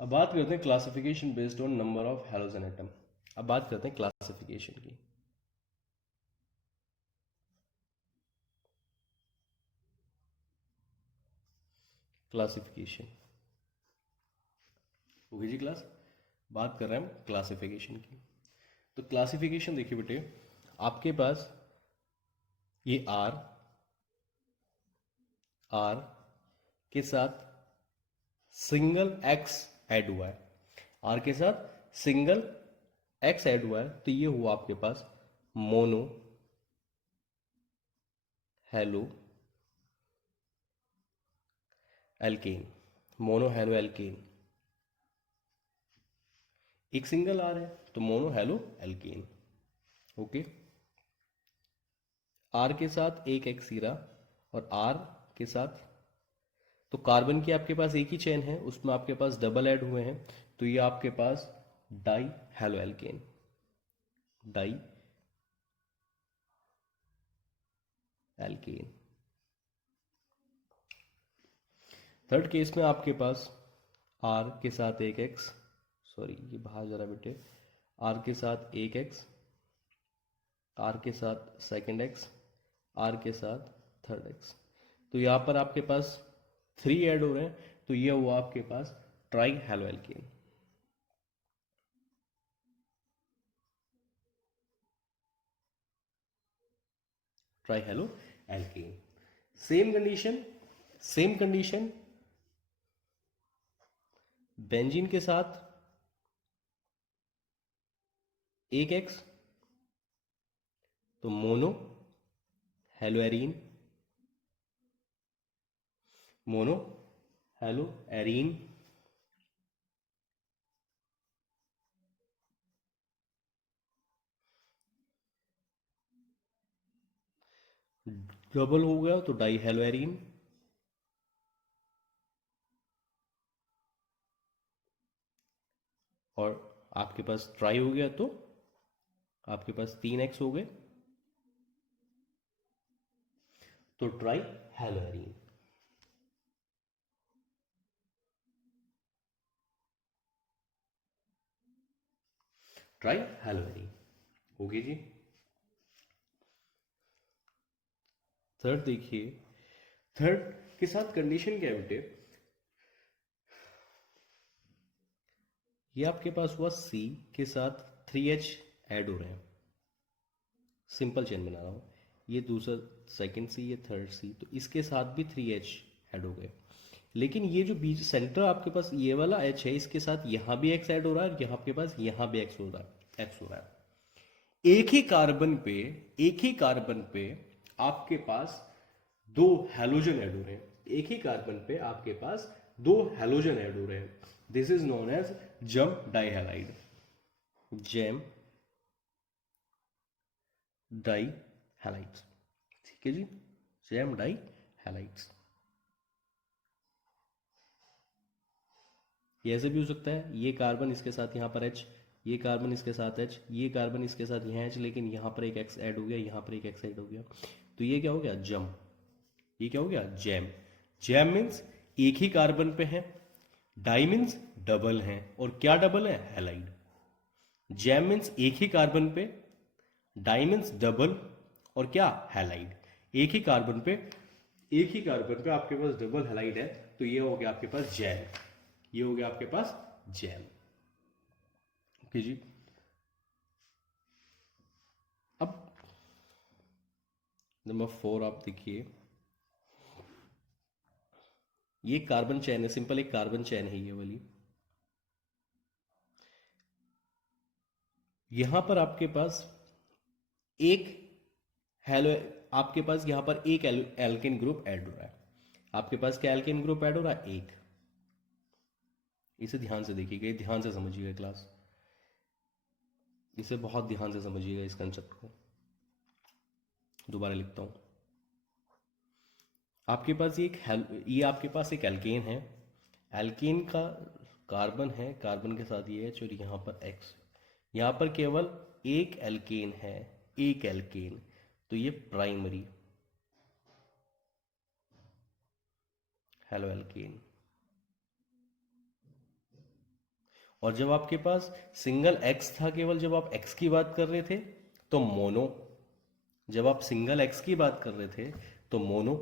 अब बात करते हैं classification based on number of halogen atom. अब बात करते हैं क्लासिफिकेशन की। क्लासिफिकेशन होगी जी क्लास। बात कर रहे हैं हम क्लासिफिकेशन की। तो क्लासिफिकेशन देखिए बेटे, आपके पास ये आर के साथ सिंगल एक्स ऐड हुआ है, आर के साथ सिंगल एक्स ऐड हुआ है, तो ये हुआ आपके पास mono halo alkane. Mono halo alkane, एक सिंगल आर है तो mono halo alkane. Okay, R के साथ एक एक्सीरा और आर के साथ, तो कार्बन की आपके पास एक ही चेन है, उसमें आपके पास डबल ऐड हुए हैं, तो ये आपके पास di halo alkane, di alkane. Third case में आपके पास आर के साथ एक एक्स, सॉरी ये बाहर जरा बेटे, आर के साथ एक एक्स, आर के साथ सेकेंड एक्स, आर के साथ थर्ड एक्स, तो यहाँ पर आपके पास 3 ऐड हो रहे हैं, तो ये हुआ आपके पास tri halo alkane. Tri halo alkane. Same condition, same condition benzene के साथ एक एक्स, तो mono halo arene, mono halo arene. Double हो गया तो डाई हेलो एरीन, और आपके पास ट्राई हो गया तो आपके पास 3x हो गए, तो try hello arene. Try hello arene होगी जी। थर्ड देखिए, थर्ड के साथ कंडीशन क्या है बेटे, ये आपके पास हुआ सी के साथ 3H ऐड हो रहे हैं, सिंपल चेन बना रहा हूं, ये दूसरा सेकंड सी, ये थर्ड सी, तो इसके साथ भी 3H ऐड हो गए, लेकिन ये जो बीच सेंटर आपके पास ये वाला H है, इसके साथ यहां भी X ऐड हो रहा है और यहां आपके पास यहां भी X हो रहा है, X हो रहा है। एक ही कार्बन पे, एक ही कार्बन पे आपके पास दो हैलोजन ऐड हो रहे हैं, एक ही कार्बन पे आपके पास दो हैलोजन ऐड हो रहे हैं, दिस इज नोन एज जम डाइहैलाइड, जेम डाई हैलाइड्स। ठीक है जी, जेम डाई हैलाइड्स। ये ऐसे भी हो सकता है, ये कार्बन इसके साथ यहाँ पर H, ये कार्बन इसके साथ H, ये कार्बन इसके साथ यहाँ H, लेकिन यहाँ पर एक X ऐड हो गया, यहाँ पर एक X ऐड हो गया, तो ये क्या हो गया जम, ये क्या हो गया जैम। जैम मीन्स एक ही कार्बन पे है, डाई मीन्स डबल है, और क्या डबल है हैलाइड। जैम मीन्स एक ही कार्बन पे, डाई मीन्स डबल, और क्या हैलाइड। एक ही कार्बन पे, एक ही कार्बन पे आपके पास डबल हैलाइड है, तो ये हो गया आपके पास जैम, ये हो गया आपके पास जैम। ओके जी। अब नंबर 4 आप देखिए, ये कार्बन चैन है, सिंपल एक कार्बन चैन है ये वाली, यहां पर आपके पास एक हेलो, आपके पास यहां पर एक एल्केन ग्रुप ऐड हो रहा है, आपके पास क्या एल्केन ग्रुप ऐड हो रहा है एक, इसे ध्यान से देखिएगा, ध्यान से समझिएगा क्लास, इसे बहुत ध्यान से समझिएगा इस कंसेप्ट को। दोबारा लिखता हूं, आपके पास ये आपके पास एक एल्केन है, एल्केन का कार्बन है, कार्बन के साथ ये H और यहाँ पर X, यहाँ पर केवल एक एल्केन है, एक एल्केन, तो ये प्राइमरी हेलो एल्केन। और जब आपके पास सिंगल एक्स था केवल जब आप एक्स की बात कर रहे थे तो मोनो, जब आप सिंगल एक्स की बात कर रहे थे तो मोनो,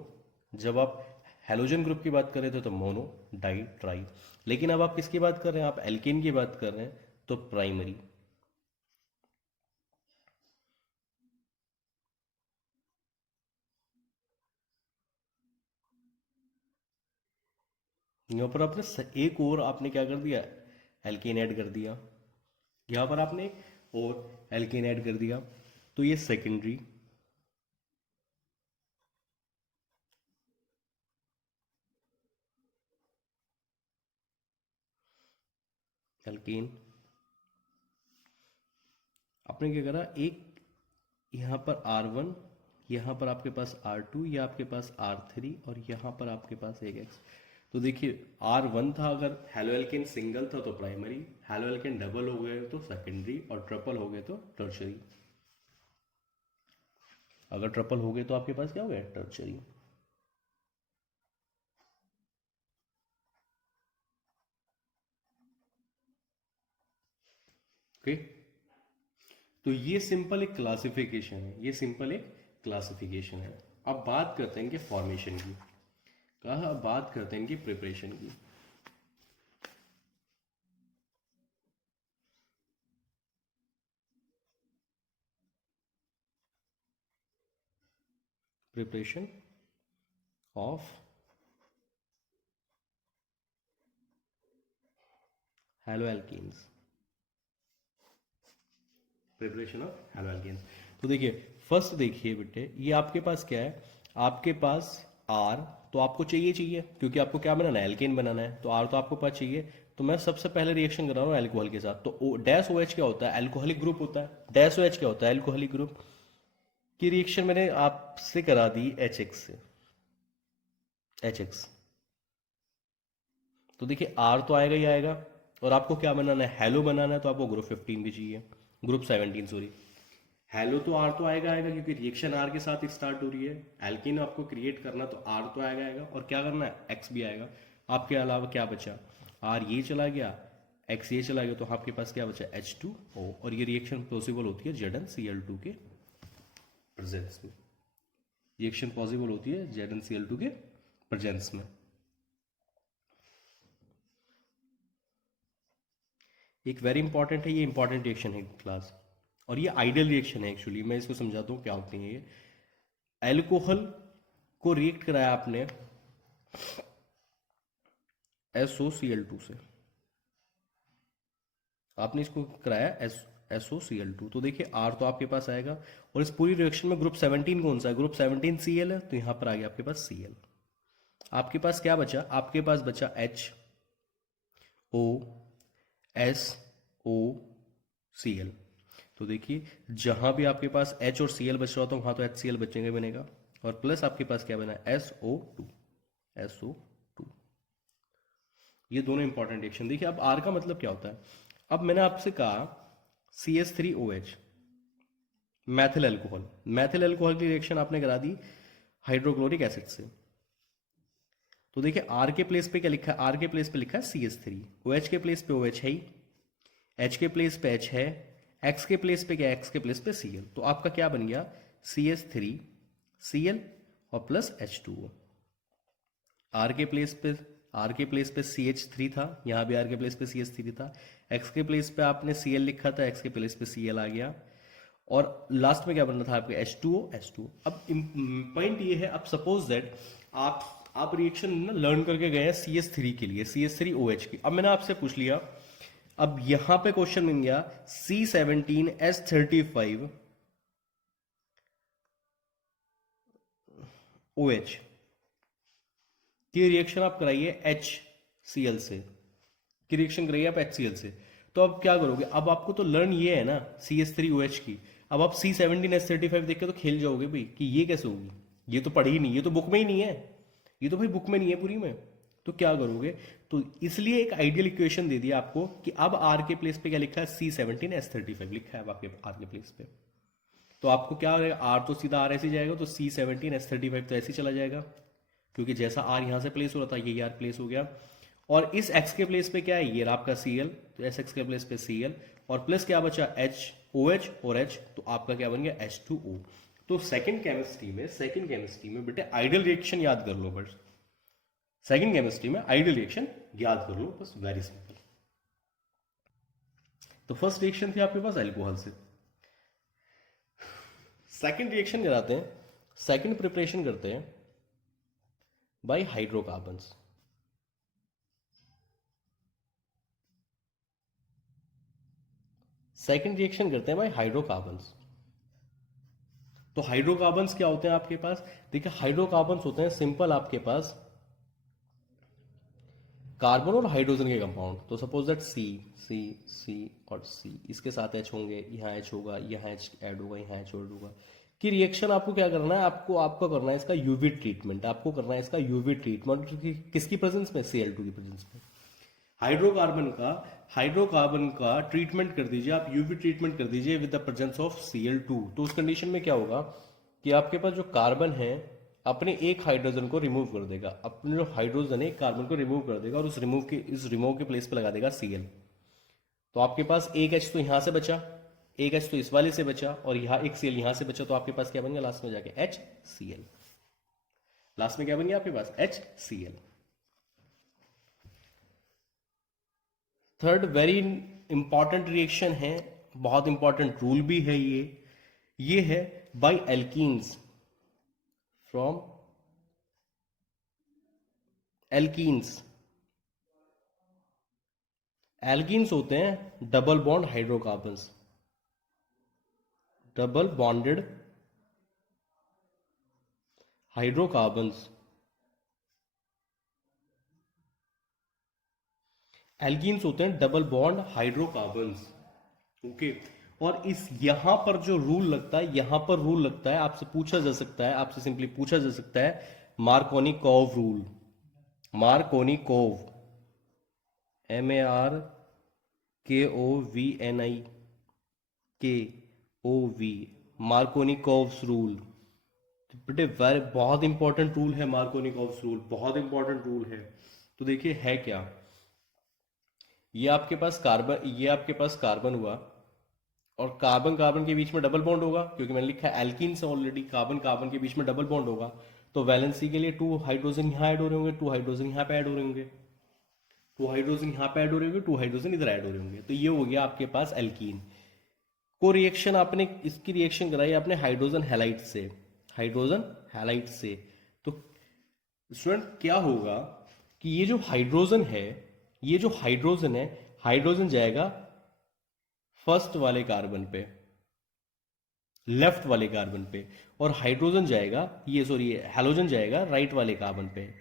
जब आप हेलोजन ग्रुप की बात कर रहे थे तो मोनो, डाई, ट्राई। लेकिन अब आप किसकी बात कर रहे हैं, आप एल्केन की बात कर रहे हैं तो प्राइमरी। यहाँ पर आपने एक और आपने क्या कर दिया, एल्केन ऐड कर दिया, यहाँ पर आपने एक और एल्केन ऐड कर दिया, तो ये सेकेंडरी एल्केन। आपने क्या करा, एक यहाँ पर R1, यहाँ पर आपके पास R2, या आपके पास R3, और यहाँ पर आपके पास एक X। तो देखिए R1 था, अगर हेलो एल्केन सिंगल था तो प्राइमरी, हेलो एल्केन डबल हो गए तो सेकेंडरी, और ट्रिपल हो गए तो टर्शरी। अगर ट्रिपल हो गए तो आपके पास क्या हो गया, टर्शरी। ओके, तो ये सिंपल एक क्लासिफिकेशन है, ये सिंपल एक क्लासिफिकेशन है। अब बात करते हैं इनके फॉर्मेशन की, कहा अब बात करते हैं इनकी प्रिपरेशन की। Preparation of haloalkanes, preparation of haloalkanes. तो देखिए फर्स्ट देखिए बेटे, ये आपके पास क्या है, आपके पास आर तो आपको चाहिए चाहिए क्योंकि आपको क्या बनाना है, एल्केन बनाना है, तो आर तो आपको पास चाहिए। तो मैं सबसे पहले रिएक्शन कर रहा हूँ एल्कोहल के साथ, तो डैश ओ एच क्या होता है, एल्कोहलिक ग्रुप होता है। डैश ओ एच क्या होता है, एल्कोहलिक ग्रुप। की रिएक्शन मैंने आपसे करा दी एच एक्स से, एच एक्स। तो देखिए आर तो आएगा ही आएगा, और आपको क्या बनाना है, हेलो बनाना है, तो आपको ग्रुप 15 भी चाहिए, ग्रुप 17 सॉरी। हेलो तो आर तो आएगा आएगा क्योंकि रिएक्शन आर के साथ स्टार्ट हो रही है, एल्किन आपको क्रिएट करना तो आर तो आएगा आएगा, और क्या करना है, एक्स भी आएगा। आपके अलावा क्या बचा, आर ये चला गया, एक्स ये चला गया, तो आपके पास क्या बचा, H2O। और ये रिएक्शन पॉसिबल होती है ZnCl2 के प्रेजेंस में, रिएक्शन पॉसिबल होती है ZnCl2 के प्रेजेंस में। एक वेरी इंपॉर्टेंट है, ये इंपॉर्टेंट रिएक्शन है क्लास, और ये आइडियल रिएक्शन है एक्चुअली। मैं इसको समझाता हूँ क्या होती है ये। एल्कोहल को रिएक्ट कराया आपने SOCl2 से, आपने इसको कराया SOCl2, तो देखिए R तो आपके पास आएगा, और इस पूरी रिएक्शन में ग्रुप 17 कौन सा है, ग्रुप 17 Cl है, तो यहां पर आ गया आपके पास Cl। आपके पास क्या बचा, आपके पास बचा HOSOCl। तो देखिए जहां भी आपके पास H और Cl बच रहा होता है वहां तो HCl बचेंगे बनेगा, और प्लस आपके पास क्या बना, SO2। ये दोनों इंपॉर्टेंट रिएक्शन। देखिए अब R का मतलब क्या होता है, अब मैंने आपसे कहा CH3OH, Maithil alcohol, Maithil alcohol की रिएक्शन आपने करा दी हाइड्रोक्लोरिक एसिड से। तो देखिए आर के प्लेस पे क्या लिखा है, आर के प्लेस पे लिखा है CH3, OH के प्लेस पे OH है ही, H के प्लेस पे H है, X के प्लेस पे क्या है, X के प्लेस पे Cl। तो आपका क्या बन गया, CH3Cl और प्लस H2O। आर के प्लेस पे, आर के प्लेस पे CH3 था, यहां भी आर के प्लेस पे CH3 था, X के प्लेस पे आपने Cl लिखा था, X के प्लेस पे Cl आ गया, और लास्ट में क्या बनना था आपके H2O। अब पॉइंट ये है, अब सपोज दैट आप रिएक्शन ना लर्न करके गए हैं CH3 के लिए, CH3OH की। अब मैंने आपसे पूछ लिया, अब यहां पे क्वेश्चन बन गया C17H35OH की रिएक्शन आप कराइए HCl से, की रिएक्शन कराइए आप HCl से। तो अब क्या करोगे, अब आपको तो लर्न ये है ना CH3OH की, अब आप C17H35 देख के तो खेल जाओगे भाई कि ये कैसे होगी, ये तो पढ़ी ही नहीं, ये तो बुक में ही नहीं है, ये तो भाई बुक में नहीं है पूरी में। तो क्या करोगे, तो इसलिए एक आइडियल इक्वेशन दे दिया आपको कि अब आर के प्लेस पे क्या लिखा है, C17H35 लिखा है अब आपके आर के प्लेस पे। तो आपको क्या रहेगा, आर तो सीधा आर ऐसे जाएगा, तो C17H35 तो ऐसे ही चला जाएगा, क्योंकि जैसा आर यहां से प्लेस हो रहा था यही आर प्लेस हो गया। और इस x के प्लेस पे क्या है, ये आपका Cl, तो एस एक्स के प्लेस पे Cl, और प्लस क्या बचा OH और H, तो आपका क्या बन गया H2O। तो सेकंड केमिस्ट्री में बेटे आइडियल रिएक्शन याद कर लो बस, सेकंड केमिस्ट्री में आइडियल रिएक्शन याद कर लो बस, वेरी सिंपल। तो फर्स्ट रिएक्शन थी आपके पास अल्कोहल से, सेकंड रिएक्शन कराते हैं, सेकंड प्रिपरेशन करते हैं बाय हाइड्रोकार्बन्स। सेकंड रिएक्शन करते हैं बाय हाइड्रोकार्बन्स। तो हाइड्रोकार्बन्स क्या होते हैं आपके पास, देखिए हाइड्रोकार्बन्स होते हैं सिंपल आपके पास कार्बन और हाइड्रोजन के कंपाउंड। तो सपोज दैट सी सी सी और सी, इसके साथ एच होंगे, यहाँ एच होगा, यहाँ एच ऐड होगा, यहाँ एच ऐड होगा। कि रिएक्शन आपको क्या करना है, आपको करना है इसका यूवी ट्रीटमेंट, आपको करना है इसका यूवी ट्रीटमेंट किसकी प्रेजेंस में, Cl2 की प्रेजेंस में। हाइड्रोकार्बन का ट्रीटमेंट कर दीजिए आप, यूवी ट्रीटमेंट कर दीजिए with the presence of Cl2। तो उस कंडीशन में क्या होगा कि आपके पास जो कार्बन है अपने एक हाइड्रोजन को रिमूव कर देगा, अपने जो हाइड्रोजन है कार्बन को रिमूव कर देगा, और इस रिमूव के प्लेस पे लगा देगा Cl। तो आपके पास एक H तो यहां से बचा, एक H तो इस वाले से बचा, और यहाँ एक Cl यहां से बचा, तो आपके पास क्या बन गया लास्ट में जाके HCl। लास्ट में क्या बन गया आपके पास HCl। Third very important reaction है, बहुत इंपॉर्टेंट रूल भी है ये है by alkenes from alkenes. Alkenes होते हैं double bond hydrocarbons, double bonded hydrocarbons. Alkenes होते हैं डबल बॉन्ड हाइड्रोकार्बन्स, ओके। और इस यहां पर जो रूल लगता है, यहां पर रूल लगता है, आपसे पूछा जा सकता है, आपसे सिंपली पूछा जा सकता है Markovnikov rule. Markovnikov, MARKOVNIKOV, Markovnikov's rule. बेटे बहुत इंपॉर्टेंट रूल है मार्कोनिकोव्स रूल, बहुत इंपॉर्टेंट रूल है। तो देखिए है क्या, ये आपके पास कार्बन हुआ, और कार्बन कार्बन के बीच में डबल बॉन्ड होगा, क्योंकि मैंने लिखा है एल्कीन से ऑलरेडी, कार्बन कार्बन के बीच में डबल बॉन्ड होगा। तो वैलेंसी के लिए 2 हाइड्रोजन यहाँ ऐड हो रहे होंगे, 2 हाइड्रोजन यहाँ पे ऐड हो रहे होंगे, 2 हाइड्रोजन यहाँ पे ऐड हो रहे होंगे, 2 हाइड्रोजन इधर ऐड हो रहे होंगे। तो ये हो गया आपके पास एल्कीन। को रिएक्शन आपने इसकी रिएक्शन कराई आपने हाइड्रोजन हैलाइड से, हाइड्रोजन हैलाइड से। तो स्टूडेंट क्या होगा कि ये जो हाइड्रोजन है, ये जो हाइड्रोजन है, हाइड्रोजन जाएगा फर्स्ट वाले कार्बन पे, लेफ्ट वाले कार्बन पे, और हाइड्रोजन जाएगा ये सॉरी हैलोजन जाएगा राइट वाले कार्बन पे।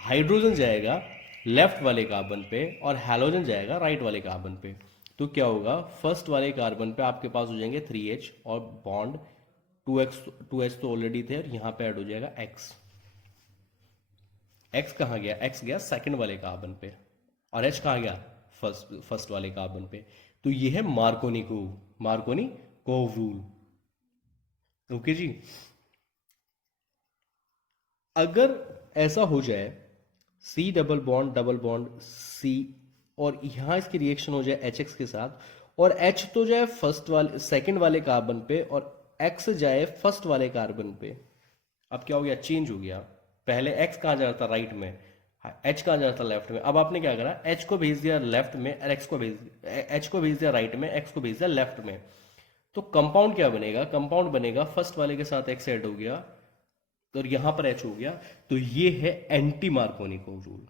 हाइड्रोजन जाएगा लेफ्ट वाले कार्बन पे और हैलोजन जाएगा राइट वाले कार्बन पे। तो क्या होगा, फर्स्ट वाले कार्बन पे आपके पास हो जाएंगे 3H और बॉन्ड 2H तो ऑलरेडी थे, और यहां पे ऐड हो जाएगा X। X कहाँ गया, X गया सेकंड वाले कार्बन पे, और H कहाँ गया फर्स्ट वाले कार्बन पे। तो ये है मार्कोनिकोव रूल, ओके जी। अगर ऐसा हो जाए C डबल बॉन्ड C, और यहां इसकी रिएक्शन हो जाए HX के साथ, और H तो जाए फर्स्ट वाले सेकंड वाले कार्बन पे, और X जाए फर्स्ट वाले कार्बन पे। अब क्या हो गया, चेंज हो गया। पहले X कहाँ जा रहा था, राइट में, H कहाँ जा रहा था, लेफ्ट में। अब आपने क्या करा, H को भेज दिया लेफ्ट में, और H को भेज दिया राइट में, X को भेज दिया लेफ्ट में। तो कंपाउंड क्या बनेगा, कंपाउंड बनेगा फर्स्ट वाले के साथ X ऐड हो गया, और यहां पर H हो गया। तो ये है एंटी मार्कोनिकोव रूल।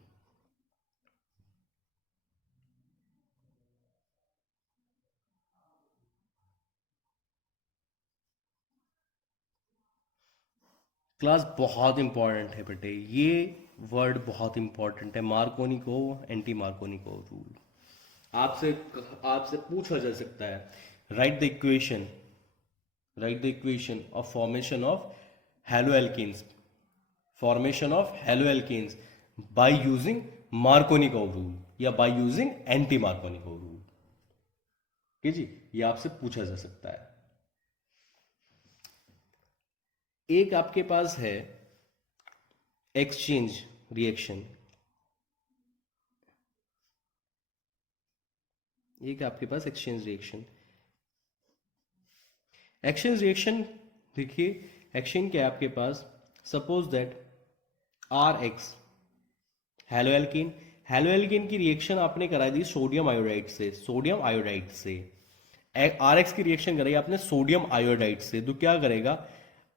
क्लास बहुत इंपॉर्टेंट है बेटे, ये वर्ड बहुत इंपॉर्टेंट है, मार्कोनिकोव एंटी मार्कोनिकोव रूल। आपसे आपसे पूछा जा सकता है, write the equation, write the equation of haloalkanes formation of haloalkanes by using Markovnikov rule या by using anti Markovnikov rule. ठीक जी, ये आपसे पूछा जा सकता है। एक आपके पास है एक्सचेंज रिएक्शन, ये क्या आपके पास एक्सचेंज रिएक्शन। एक्सचेंज रिएक्शन देखिए, एक्शन क्या है आपके पास, suppose that R X, halo alkene, halo alkene की रिएक्शन आपने कराई दी सोडियम आयोडाइड से, सोडियम आयोडाइड से। आर एक्स की रिएक्शन कराई आपने सोडियम आयोडाइड से, तो क्या करेगा,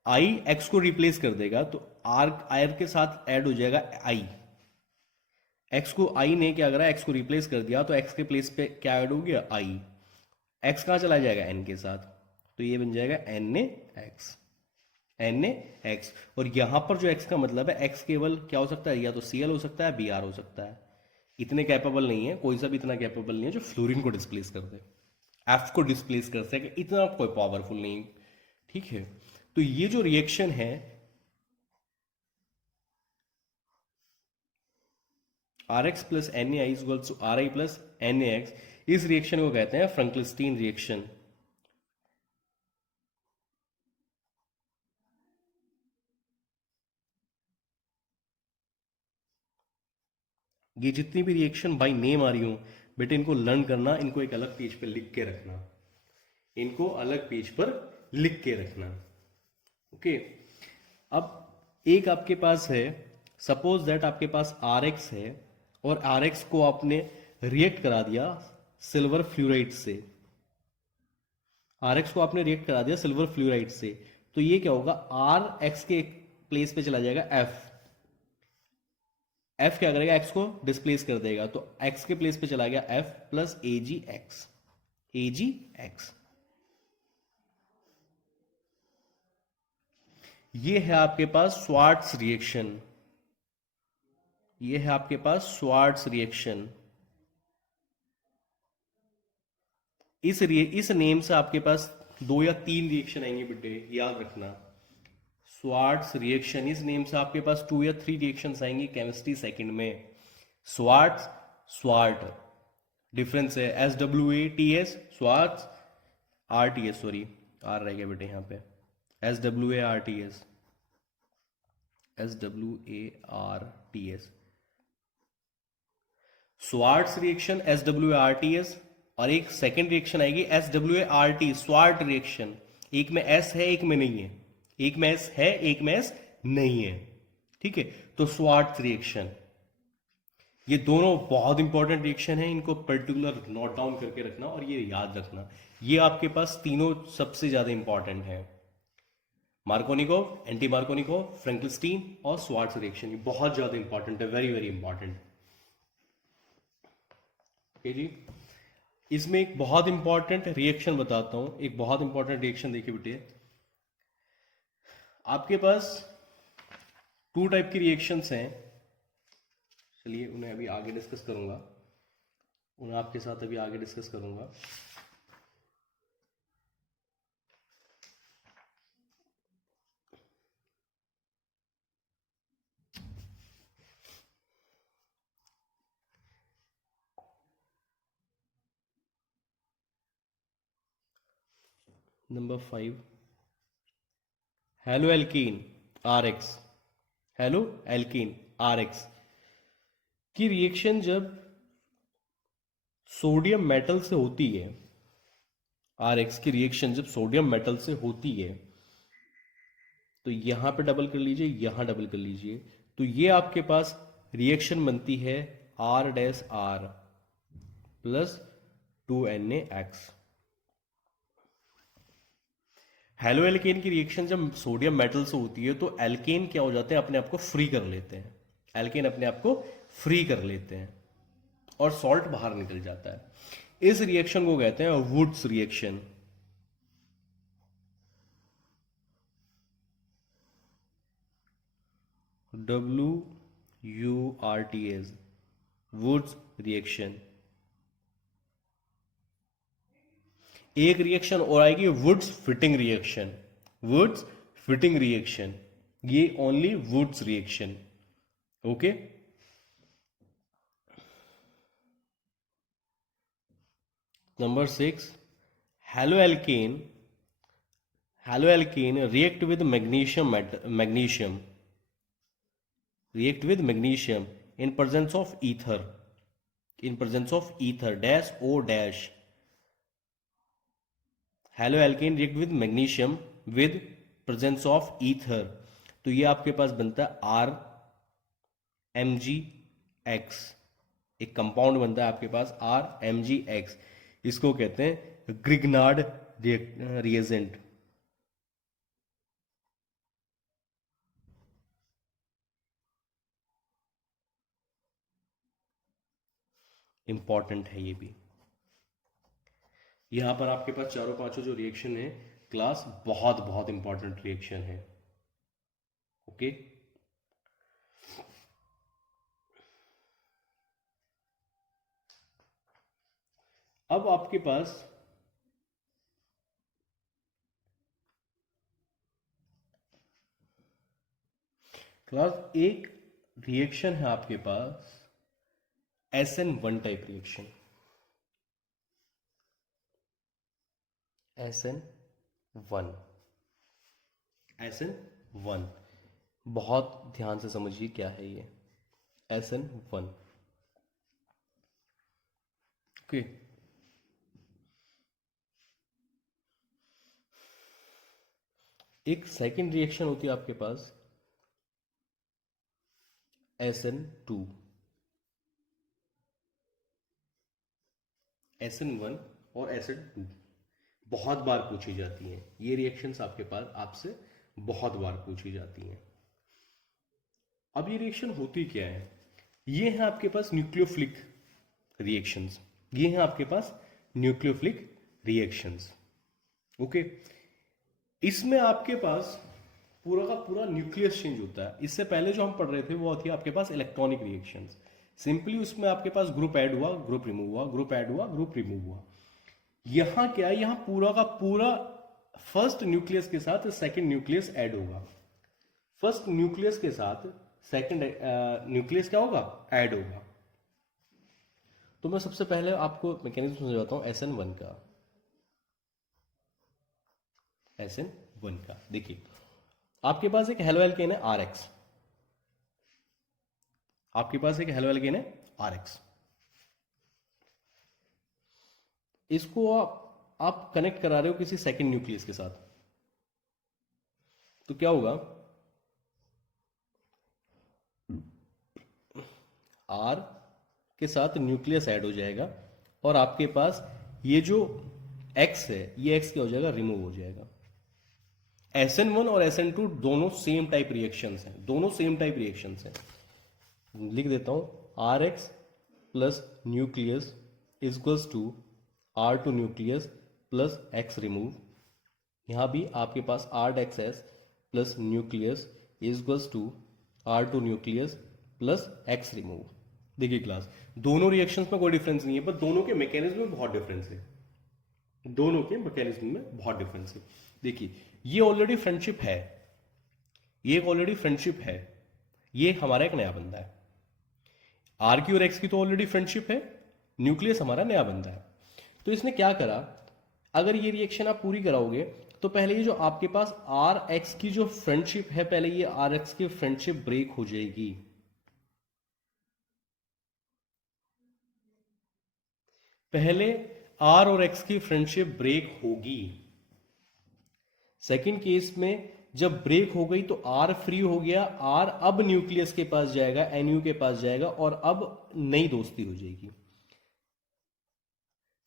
आई एक्स को रिप्लेस कर देगा, तो आर आयर के साथ ऐड हो जाएगा आई, एक्स को आई ने क्या करा, एक्स को रिप्लेस कर दिया, तो एक्स के प्लेस पे क्या ऐड हो गया, आई, एक्स कहाँ चला जाएगा, एन के साथ, तो ये बन जाएगा N A X, N A X. और यहां पर जो एक्स का मतलब है, एक्स केवल क्या हो सकता है, या तो सी एल हो सकता है, बी आर हो सकता है, इतने कैपेबल नहीं है, कोई सा भी इतना कैपेबल नहीं है जो फ्लोरीन को डिस्प्लेस कर दे, एफ को डिस्प्लेस कर सके, इतना कोई पावरफुल नहीं, ठीक है। तो ये जो रिएक्शन है R X plus N A I equals to R I plus N A X, इस रिएक्शन को कहते हैं फ्रंकलिस्टीन रिएक्शन। ये जितनी भी रिएक्शन बाय नेम आ रही हूं बेटे, इनको लर्न करना, इनको एक अलग पेज पे लिख के रखना, इनको अलग पेज पर लिख के रखना, ओके। अब एक आपके पास है, सपोज दैट आपके पास आर एक्स है, और आर एक्स को आपने रिएक्ट करा दिया सिल्वर फ्लोराइड से, आर एक्स को आपने रिएक्ट करा दिया सिल्वर फ्लोराइड से, तो ये क्या होगा, आर एक्स के प्लेस पे चला जाएगा एफ, एफ क्या करेगा, एक्स को डिस्प्लेस कर देगा, तो एक्स के प्लेस पे चला गया एफ प्लस ए जी एक्स, ए जी एक्स। ये है आपके पास स्वार्ट्स रिएक्शन, ये है आपके पास स्वार्ट्स रिएक्शन। इस नेम से आपके पास 2 या 3 रिएक्शन आएंगे बेटे, याद रखना, स्वार्ट्स रिएक्शन, इस नेम से आपके पास 2 या 3 रिएक्शंस आएंगी केमिस्ट्री सेकंड में। स्वार्ट्स, स्वार्ट, डिफरेंस है S W A T S, Swarts R T S, sorry R रह गया बेटे यहाँ पे, S W A R T S, S W A R T S, Swarts reaction S W A R T S, और एक second reaction आएगी S W A R T, Swart reaction, एक में एस है एक में नहीं है, एक में एस है एक में एस नहीं है, ठीक है। तो स्वार्ट रिएक्शन, ये दोनों बहुत इंपॉर्टेंट रिएक्शन है, इनको पर्टिकुलर नोट डाउन करके रखना और ये याद रखना, ये आपके पास तीनों सबसे ज्यादा इंपॉर्टेंट है, मार्कोनिकोव, एंटी मार्कोनिकोव, फ्रैंकलिस्टीन और स्वार्ट्स रिएक्शन, ये बहुत ज्यादा इंपॉर्टेंट है, वेरी वेरी इंपॉर्टेंट, ओके जी। इसमें एक बहुत इंपॉर्टेंट रिएक्शन बताता हूं, एक बहुत इंपॉर्टेंट रिएक्शन देखिए बेटे, आपके पास 2 टाइप की रिएक्शंस हैं, चलिए उन्हें अभी आगे डिस्कस करूंगा, उन्हें आपके साथ अभी आगे डिस्कस करूंगा। Number 5, halo alkene R X, halo alkene R X की रिएक्शन जब सोडियम मेटल से होती है, आर एक्स की रिएक्शन जब सोडियम मेटल से होती है, तो यहां पे डबल कर लीजिए, यहां डबल कर लीजिए, तो ये आपके पास रिएक्शन बनती है R dash R plus 2Na X. Halo alkane की रिएक्शन जब सोडियम मेटल से होती है, तो एल्केन क्या हो जाते हैं, अपने आप को फ्री कर लेते हैं, एल्केन अपने आप को फ्री कर लेते हैं और सॉल्ट बाहर निकल जाता है। इस रिएक्शन को कहते हैं Wurtz reaction, WURTS, Wurtz reaction. एक रिएक्शन और आएगी Wurtz Fittig reaction, Wurtz Fittig reaction, ये only Wurtz reaction, okay. Number 6, halo alkane, halo alkane react with magnesium, magnesium react with magnesium in presence of ether, in presence of ether dash O dash. Haloalkane react with magnesium with presence of ether, तो ये आपके पास बनता है R MgX, एक compound बनता है आपके पास R MgX, इसको कहते हैं ग्रिग्नार्ड रिएजेंट। इंपॉर्टेंट है ये भी। यहां पर आपके पास चारों पांचों जो रिएक्शन है क्लास, बहुत बहुत इंपॉर्टेंट रिएक्शन है। ओके, अब आपके पास क्लास एक रिएक्शन है आपके पास SN1 type reaction, SN1, SN1 बहुत ध्यान से समझिए क्या है ये SN1। ओके, एक सेकंड रिएक्शन होती है आपके पास SN2, SN1 और SN2 बहुत बार पूछी जाती हैं। ये रिएक्शंस आपके पास आपसे बहुत बार पूछी जाती हैं। अब ये रिएक्शन होती क्या है? ये है आपके पास न्यूक्लियोफिलिक रिएक्शंस, ये है आपके पास न्यूक्लियोफिलिक रिएक्शंस। ओके, इसमें आपके पास पूरा का पूरा न्यूक्लियस चेंज होता है। इससे पहले जो हम पढ़ रहे थे वो थी आपके पास इलेक्ट्रॉनिक रिएक्शंस। सिंपली उसमें आपके पास ग्रुप ऐड हुआ, ग्रुप रिमूव हुआ, ग्रुप ऐड हुआ, ग्रुप रिमूव हुआ। यहां क्या है, यहां पूरा का पूरा फर्स्ट न्यूक्लियस के साथ सेकंड न्यूक्लियस ऐड होगा, फर्स्ट न्यूक्लियस के साथ सेकंड न्यूक्लियस क्या होगा, ऐड होगा। तो मैं सबसे पहले आपको मैकेनिज्म समझाता हूं SN1 का। SN1 का देखिए, आपके पास एक हेलोएल्केन है RX, आपके पास एक हेलोएल्केन है RX। इसको आप कनेक्ट करा रहे हो किसी सेकंड न्यूक्लियस के साथ, तो क्या होगा, R के साथ न्यूक्लियस ऐड हो जाएगा और आपके पास ये जो X है, ये X क्या हो जाएगा, रिमूव हो जाएगा। SN1 और SN2 दोनों सेम टाइप रिएक्शंस हैं, दोनों सेम टाइप रिएक्शंस हैं। लिख देता हूं, RX plus nucleus equals to R2 nucleus plus X remove. यहां भी आपके पास RXS plus nucleus equals to R2 nucleus plus X remove. देखिए क्लास, दोनों रिएक्शंस में कोई डिफरेंस नहीं है, पर दोनों के मैकेनिज्म में बहुत डिफरेंस है, दोनों के मैकेनिज्म में बहुत डिफरेंस है। देखिए, ये ऑलरेडी फ्रेंडशिप है, ये ऑलरेडी फ्रेंडशिप है, ये हमारा एक नया बंदा है। आर की और एक्स की तो ऑलरेडी फ्रेंडशिप है, न्यूक्लियस हमारा नया बंदा है। तो इसने क्या करा, अगर ये रिएक्शन आप पूरी कराओगे तो पहले ये जो आपके पास आर एक्स की जो फ्रेंडशिप है, पहले ये आर एक्स की फ्रेंडशिप ब्रेक हो जाएगी। पहले आर और एक्स की फ्रेंडशिप ब्रेक होगी। सेकंड केस में जब ब्रेक हो गई तो आर फ्री हो गया, आर अब न्यूक्लियस के पास जाएगा, एनयू के पास जाएगा और अब नई दोस्ती हो जाएगी।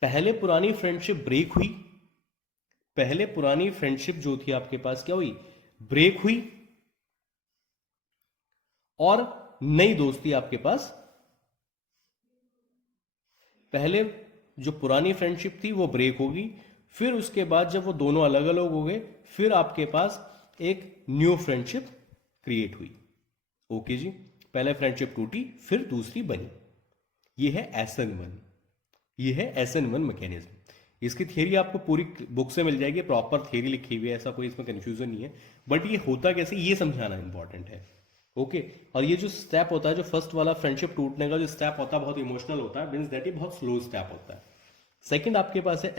पहले पुरानी फ्रेंडशिप ब्रेक हुई, पहले पुरानी फ्रेंडशिप जो थी आपके पास क्या हुई, ब्रेक हुई, और नई दोस्ती आपके पास, पहले जो पुरानी फ्रेंडशिप थी वो ब्रेक होगी, फिर उसके बाद जब वो दोनों अलग अलग हो गए, फिर आपके पास एक न्यू फ्रेंडशिप क्रिएट हुई। ओके जी, पहले फ्रेंडशिप टूटी, फिर दूसरी बनी। ये है SN1, ये है SN1 मैकेनिज्म। इसकी थियरी आपको पूरी बुक से मिल जाएगी, प्रॉपर थियरी लिखी हुई है, ऐसा कोई इसमें कंफ्यूजन नहीं है। बट ये होता कैसे, ये समझाना इंपॉर्टेंट है। ओके, और ये जो स्टेप होता है, जो फर्स्ट वाला फ्रेंडशिप टूटने का जो स्टेप होता है, बहुत इमोशनल होता है, मींस दैट ये बहुत स्लो स्टेप होता है। सेकंड आपके पास है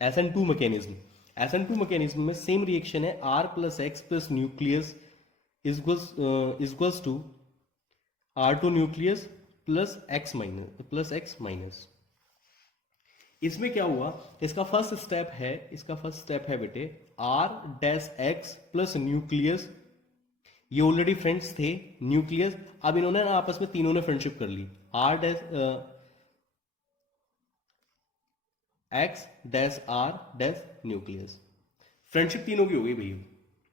SN2 मैकेनिज्म। SN2 मैकेनिज्म में सेम रिएक्शन है, R plus X plus nucleus equals to R2 nucleus plus X minus. इसमें क्या हुआ, इसका फर्स्ट स्टेप है बेटे R dash X plus nucleus, ये ऑलरेडी फ्रेंड्स थे न्यूक्लियस, अब इन्होंने ना आपस में तीनों ने फ्रेंडशिप कर ली, R dash X dash R dash nucleus, friendship तीनों की हो गई भैया।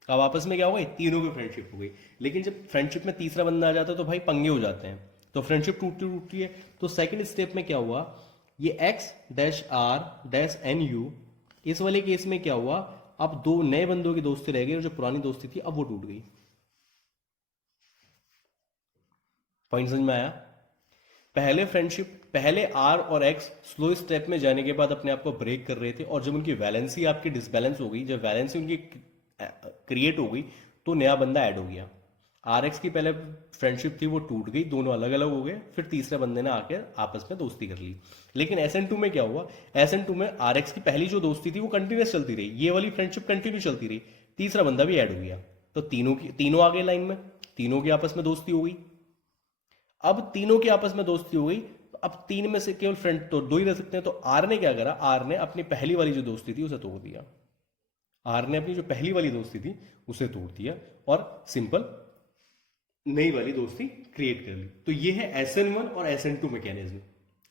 अब आपस में क्या हो गई, तीनों की फ्रेंडशिप हो गई। लेकिन जब फ्रेंडशिप में तीसरा बंदा आ जाता है तो भाई पंगे हो जाते हैं, तो फ्रेंडशिप टूटती है। तो सेकंड स्टेप में क्या हुआ, ये X dash R dash N U, इस वाले केस में क्या हुआ, अब दो नए बंदों की दोस्ती रह गई और जो पुरानी दोस्ती थी अब वो टूट गई। पॉइंट समझ में आया? पहले आर और एक्स स्लो स्टेप में जाने के बाद अपने आप को ब्रेक कर रहे थे, और जब उनकी वैलेंसी आपकी डिसबैलेंस हो गई, जब वैलेंसी उनकी क्रिएट हो गई तो नया बंदा ऐड हो गया। आर एक्स की पहले फ्रेंडशिप थी वो टूट गई, दोनों अलग अलग हो गए, फिर तीसरे बंदे ने आकर आपस में दोस्ती कर ली। लेकिन SN2 में क्या हुआ, SN2 में आर एक्स की पहली जो दोस्ती थी वो कंटिन्यूस चलती रही, ये वाली फ्रेंडशिप कंटिन्यू चलती रही, तीसरा बंदा भी ऐड हो गया, तो तीनों आ गए लाइन में, तीनों की आपस में दोस्ती हो गई। अब तीनों की आपस में दोस्ती हो गई, तो अब तीन में से केवल फ्रेंड तो दो ही रह सकते हैं, तो आर ने क्या करा, आर ने अपनी पहली वाली जो दोस्ती थी उसे तोड़ दिया, आर ने अपनी जो पहली वाली दोस्ती थी उसे तोड़ दिया और सिंपल नई वाली दोस्ती क्रिएट कर ली। तो ये है SN1 और SN2 मैकेनिज्म।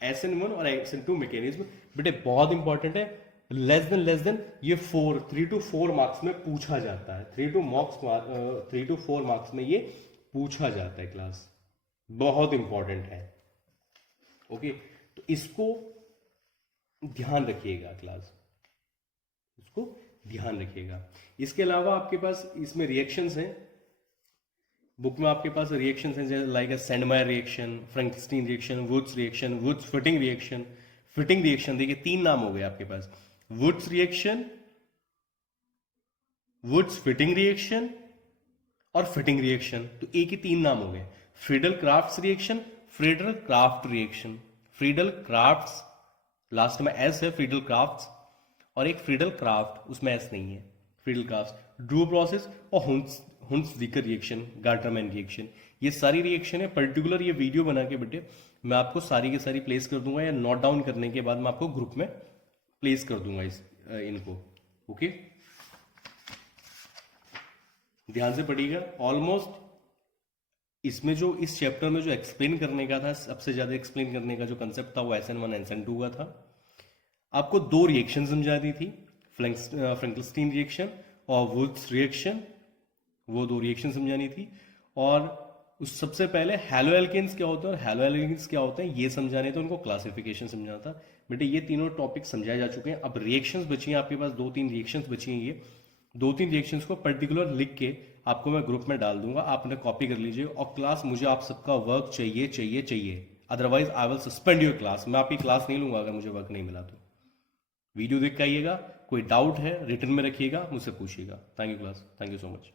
SN1 और SN2 मैकेनिज्म बेटे बहुत इंपॉर्टेंट है, लेस देन ये 3 to 4 मार्क्स में पूछा जाता है, 3 to 4 मार्क्स में ये पूछा जाता है क्लास, बहुत इंपॉर्टेंट है। ओके, तो इसको ध्यान रखिएगा क्लास, इसको ध्यान रखिएगा। इसके अलावा आपके पास इसमें रिएक्शंस हैं, बुक में आपके पास रिएक्शंस हैं जैसे like Sandmeyer reaction, Frankenstein reaction, Wurtz reaction, Wurtz Fittig reaction. Fittig reaction देखिए 3 नाम हो गए आपके पास, Wurtz reaction, Wurtz Fittig reaction और फिटिंग रिएक्शन, तो एक ही 3 नाम हो गए। Friedel Crafts reaction, Friedel Craft reaction, Friedel Crafts last में एस है, फ्रीडल क्राफ्ट्स, और एक फ्रीडल क्राफ्ट उसमें एस नहीं है, फ्रीडल क्राफ्ट, ड्रू प्रोसेस और हुंस-दीकर रिएक्शन, गार्टरमैन रिएक्शन, ये सारी रिएक्शन है। पर्टिकुलर ये वीडियो बना के बेटे मैं आपको सारी की सारी प्लेस कर दूंगा, या नोट डाउन करने के बाद मैं आपको ग्रुप में प्लेस कर दूंगा इनको। ओके, ध्यान से पढ़िएगा। ऑलमोस्ट इसमें जो इस चैप्टर में जो एक्सप्लेन करने का था, सबसे ज्यादा एक्सप्लेन करने का जो कंसेप्ट था वो SN1 SN2 का था। आपको 2 रिएक्शन समझा दी थी, फ्रैंकस्टीन रिएक्शन और वुड्स रिएक्शन, वो 2 रिएक्शन समझानी थी। और उस सबसे पहले हैलो एल्केन्स क्या होते हैं और हैलो एल्केन्स क्या होते हैं ये समझाने थे, उनको क्लासिफिकेशन समझाना था। बेटे ये तीनों टॉपिक समझाए जा चुके हैं, अब रिएक्शंस बची हैं आपके पास, 2-3 रिएक्शंस बची हैं। ये 2-3 रिएक्शंस को पर्टिकुलर लिख के आपको मैं ग्रुप में डाल दूंगा, आपने कॉपी कर लीजिए। और क्लास मुझे आप सबका वर्क चाहिए, otherwise I will suspend your class. मैं आपकी क्लास नहीं लूंगा अगर मुझे वर्क नहीं मिला तो। वीडियो देख के आइएगा, कोई डाउट है रिटर्न में रखिएगा, मुझसे पूछिएगा। Thank you class, thank you so much.